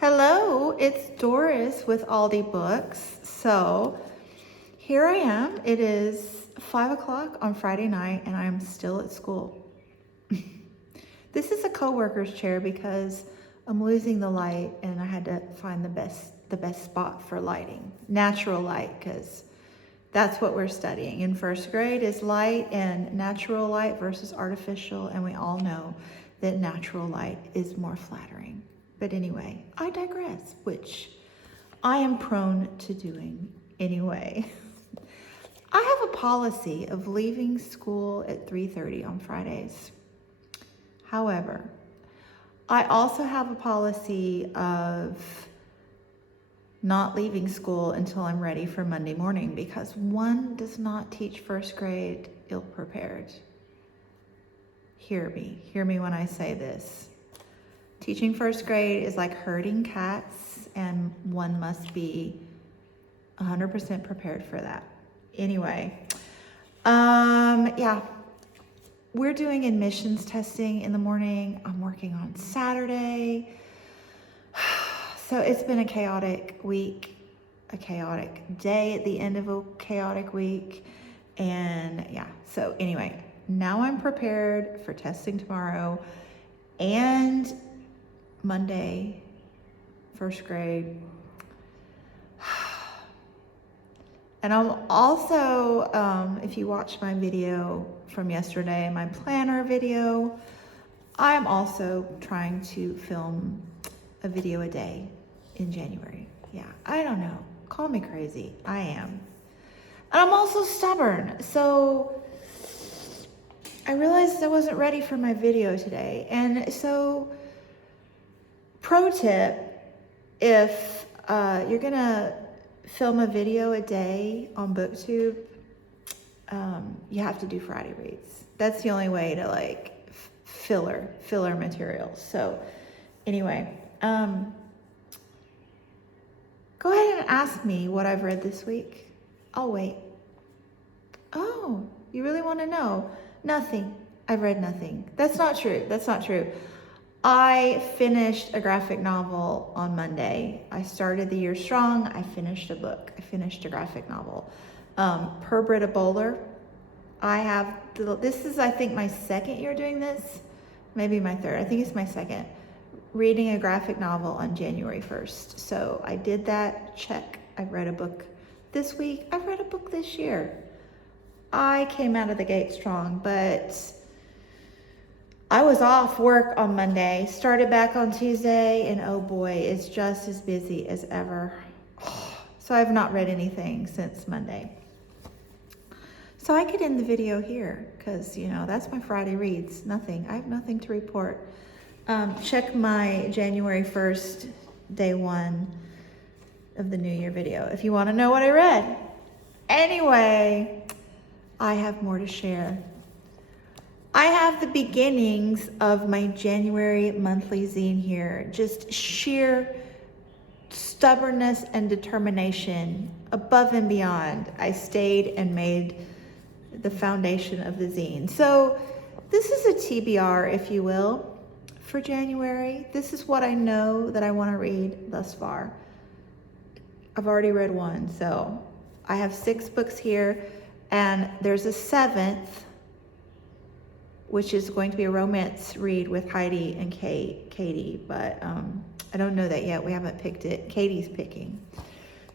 Hello, it's Doris with Aldi Books. So here I am. It is 5 o'clock on Friday night and I'm still at school. This is a coworker's chair because I'm losing the light and I had to find the best spot for lighting. Natural light, because that's what we're studying in first grade is light and natural light versus artificial, and we all know that natural light is more flattering. But anyway, I digress, which I am prone to doing anyway. I have a policy of leaving school at 3:30 on Fridays. However, I also have a policy of not leaving school until I'm ready for Monday morning, because one does not teach first grade ill-prepared. Hear me when I say this. Teaching first grade is like herding cats, and one must be 100% prepared for that. Anyway, yeah, we're doing admissions testing in the morning. I'm working on Saturday. So it's been a chaotic week, a chaotic day at the end of a chaotic week. And yeah, so anyway, now I'm prepared for testing tomorrow and Monday, first grade. And I'm also, if you watched my video from yesterday, my planner video, I'm also trying to film a video a day in January. Yeah, I don't know. Call me crazy. I am. And I'm also stubborn. So I realized I wasn't ready for my video today. And so, pro tip, if you're gonna film a video a day on BookTube, you have to do Friday reads. That's the only way to like filler materials. So anyway, go ahead and ask me what I've read this week. I'll wait. Oh, you really want to know? Nothing. I've read nothing. That's not true. That's not true. I finished a graphic novel on Monday. I started the year strong. I finished a book. I finished a graphic novel. Per Britta Bowler. This is, I think, my second year doing this. Maybe my third. I think it's my second. Reading a graphic novel on January 1st. So I did that. Check. I've read a book this week. I've read a book this year. I came out of the gate strong, but I was off work on Monday, started back on Tuesday, and oh boy, it's just as busy as ever. So I've not read anything since Monday. So I could end the video here because, that's my Friday reads. Nothing. I have nothing to report. Check my January 1st, day one of the New Year video if you want to know what I read. Anyway, I have more to share. I have the beginnings of my January monthly zine here. Just sheer stubbornness and determination above and beyond. I stayed and made the foundation of the zine. So this is a TBR, if you will, for January. This is what I know that I want to read thus far. I've already read one, so I have 6 books here, and there's a 7th, which is going to be a romance read with Heidi and Katie, but I don't know that yet. We haven't picked it. Katie's picking.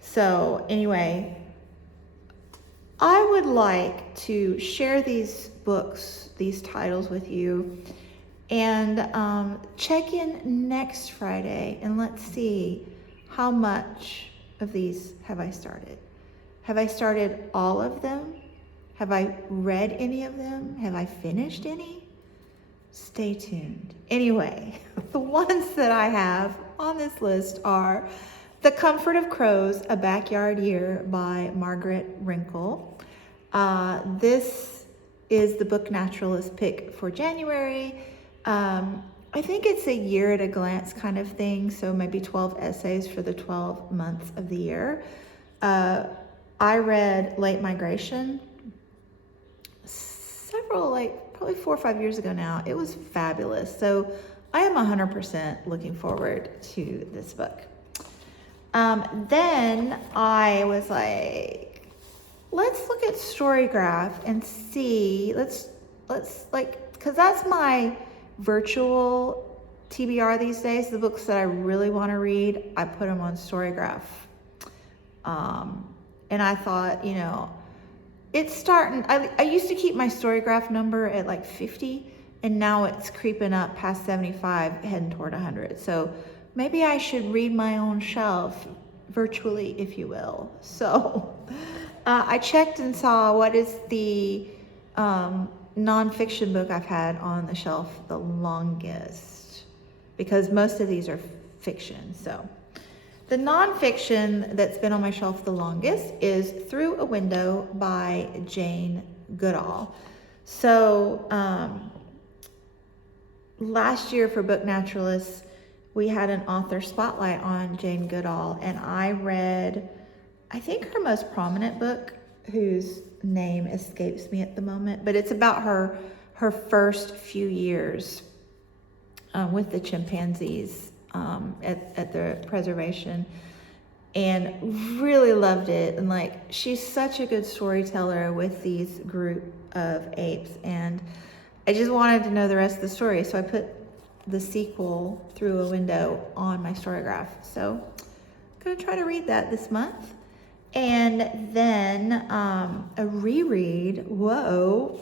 So anyway, I would like to share these books, these titles with you, and check in next Friday, and let's see how much of these have I started. Have I started all of them? Have I read any of them? Have I finished any? Stay tuned. Anyway, the ones that I have on this list are The Comfort of Crows, A Backyard Year by Margaret Wrinkle. This is the Book Naturalist pick for January. I think it's a year at a glance kind of thing, so maybe 12 essays for the 12 months of the year. I read Late Migration several, probably 4 or 5 years ago now. It was fabulous. So I am 100% looking forward to this book. Then I was like, let's look at Storygraph and see, let's like, because that's my virtual TBR these days. The books that I really want to read, I put them on Storygraph. And I thought, you know, it's starting, I used to keep my Storygraph number at like 50, and now it's creeping up past 75, heading toward 100. So maybe I should read my own shelf virtually, if you will. So I checked and saw what is the nonfiction book I've had on the shelf the longest, because most of these are fiction. So the nonfiction that's been on my shelf the longest is Through a Window by Jane Goodall. So last year for Book Naturalists, we had an author spotlight on Jane Goodall, and I read, I think, her most prominent book, whose name escapes me at the moment, but it's about her first few years with the chimpanzees at the preservation, and really loved it. And like, she's such a good storyteller with these group of apes, and I just wanted to know the rest of the story, so I put the sequel, Through a Window, on my Storygraph. So I'm gonna try to read that this month. And then a reread, whoa,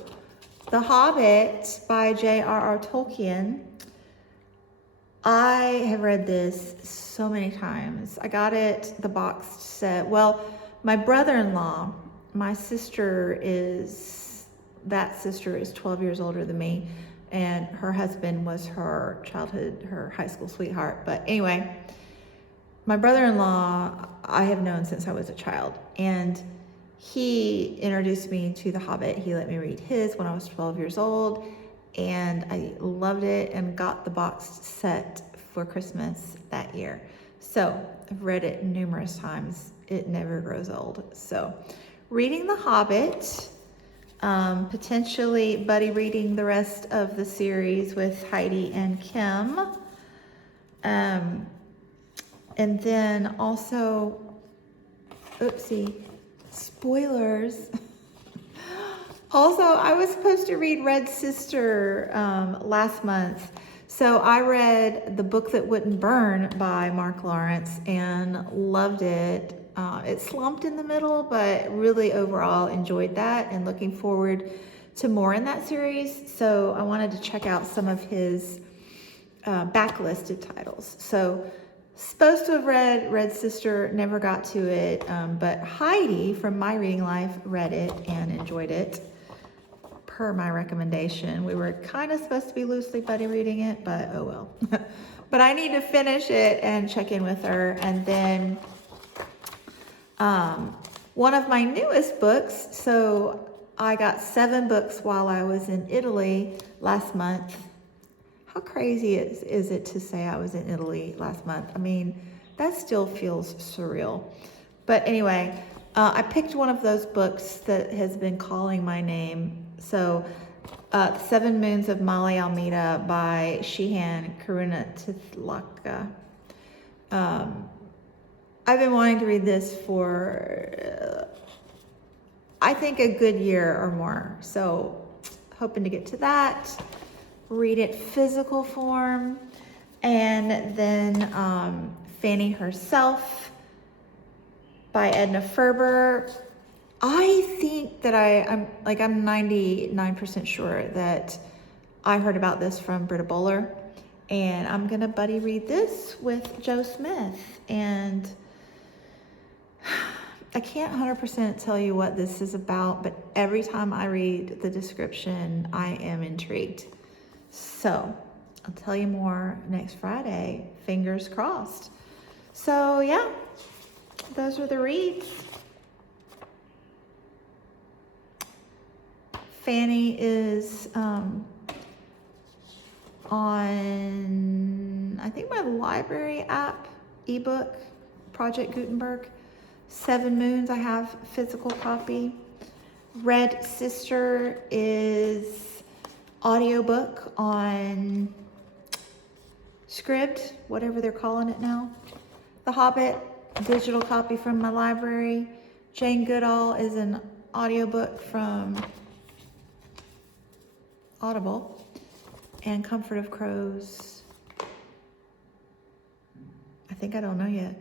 The Hobbit by J.R.R. Tolkien. I have read this so many times. I got it, the boxed set. Well, my brother-in-law, my sister is 12 years older than me, and her husband was her childhood, her high school sweetheart. But anyway, my brother-in-law, I have known since I was a child, and he introduced me to The Hobbit. He let me read his when I was 12 years old, and I loved it and got the boxed set for Christmas that year. So I've read it numerous times. It never grows old. So reading The Hobbit, potentially buddy reading the rest of the series with Heidi and Kim. And then also, oopsie, spoilers. Also, I was supposed to read Red Sister last month. So I read The Book That Wouldn't Burn by Mark Lawrence and loved it. It slumped in the middle, but really overall enjoyed that and looking forward to more in that series. So I wanted to check out some of his backlisted titles. So supposed to have read Red Sister, never got to it, but Heidi from My Reading Life read it and enjoyed it per my recommendation. We were kind of supposed to be loosely buddy reading it, but oh well. But I need to finish it and check in with her. And then one of my newest books, so I got 7 books while I was in Italy last month. How crazy is it to say I was in Italy last month? I mean, that still feels surreal. But anyway, I picked one of those books that has been calling my name. So 7 Moons of Mali Almeida by Shihan Karunatilaka. I've been wanting to read this for, I think, a good year or more. So hoping to get to that, read it physical form. And then Fanny Herself by Edna Ferber. I think that I'm 99% sure that I heard about this from Britta Bowler, and I'm gonna buddy read this with Joe Smith. And I can't 100% tell you what this is about, but every time I read the description, I am intrigued. So I'll tell you more next Friday, fingers crossed. So yeah, those are the reads. Fanny is on, I think, my library app, ebook, Project Gutenberg. 7 Moons, I have physical copy. Red Sister is audiobook on Scribd, whatever they're calling it now. The Hobbit, digital copy from my library. Jane Goodall is an audiobook from Audible. And Comfort of Crows. I think I don't know yet.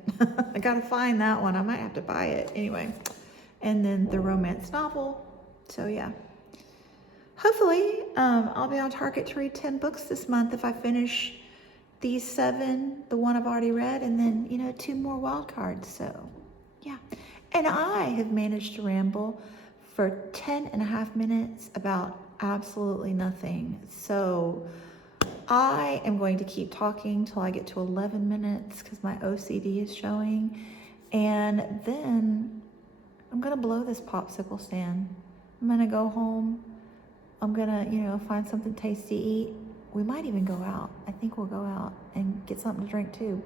I gotta find that one. I might have to buy it anyway. And then the romance novel. So yeah. Hopefully, I'll be on target to read 10 books this month if I finish these 7, the one I've already read, and then, 2 more wild cards. So yeah. And I have managed to ramble for 10 and a half minutes about absolutely nothing. So I am going to keep talking till I get to 11 minutes because my OCD is showing. And then I'm going to blow this popsicle stand. I'm going to go home. I'm going to, find something tasty to eat. We might even go out. I think we'll go out and get something to drink too.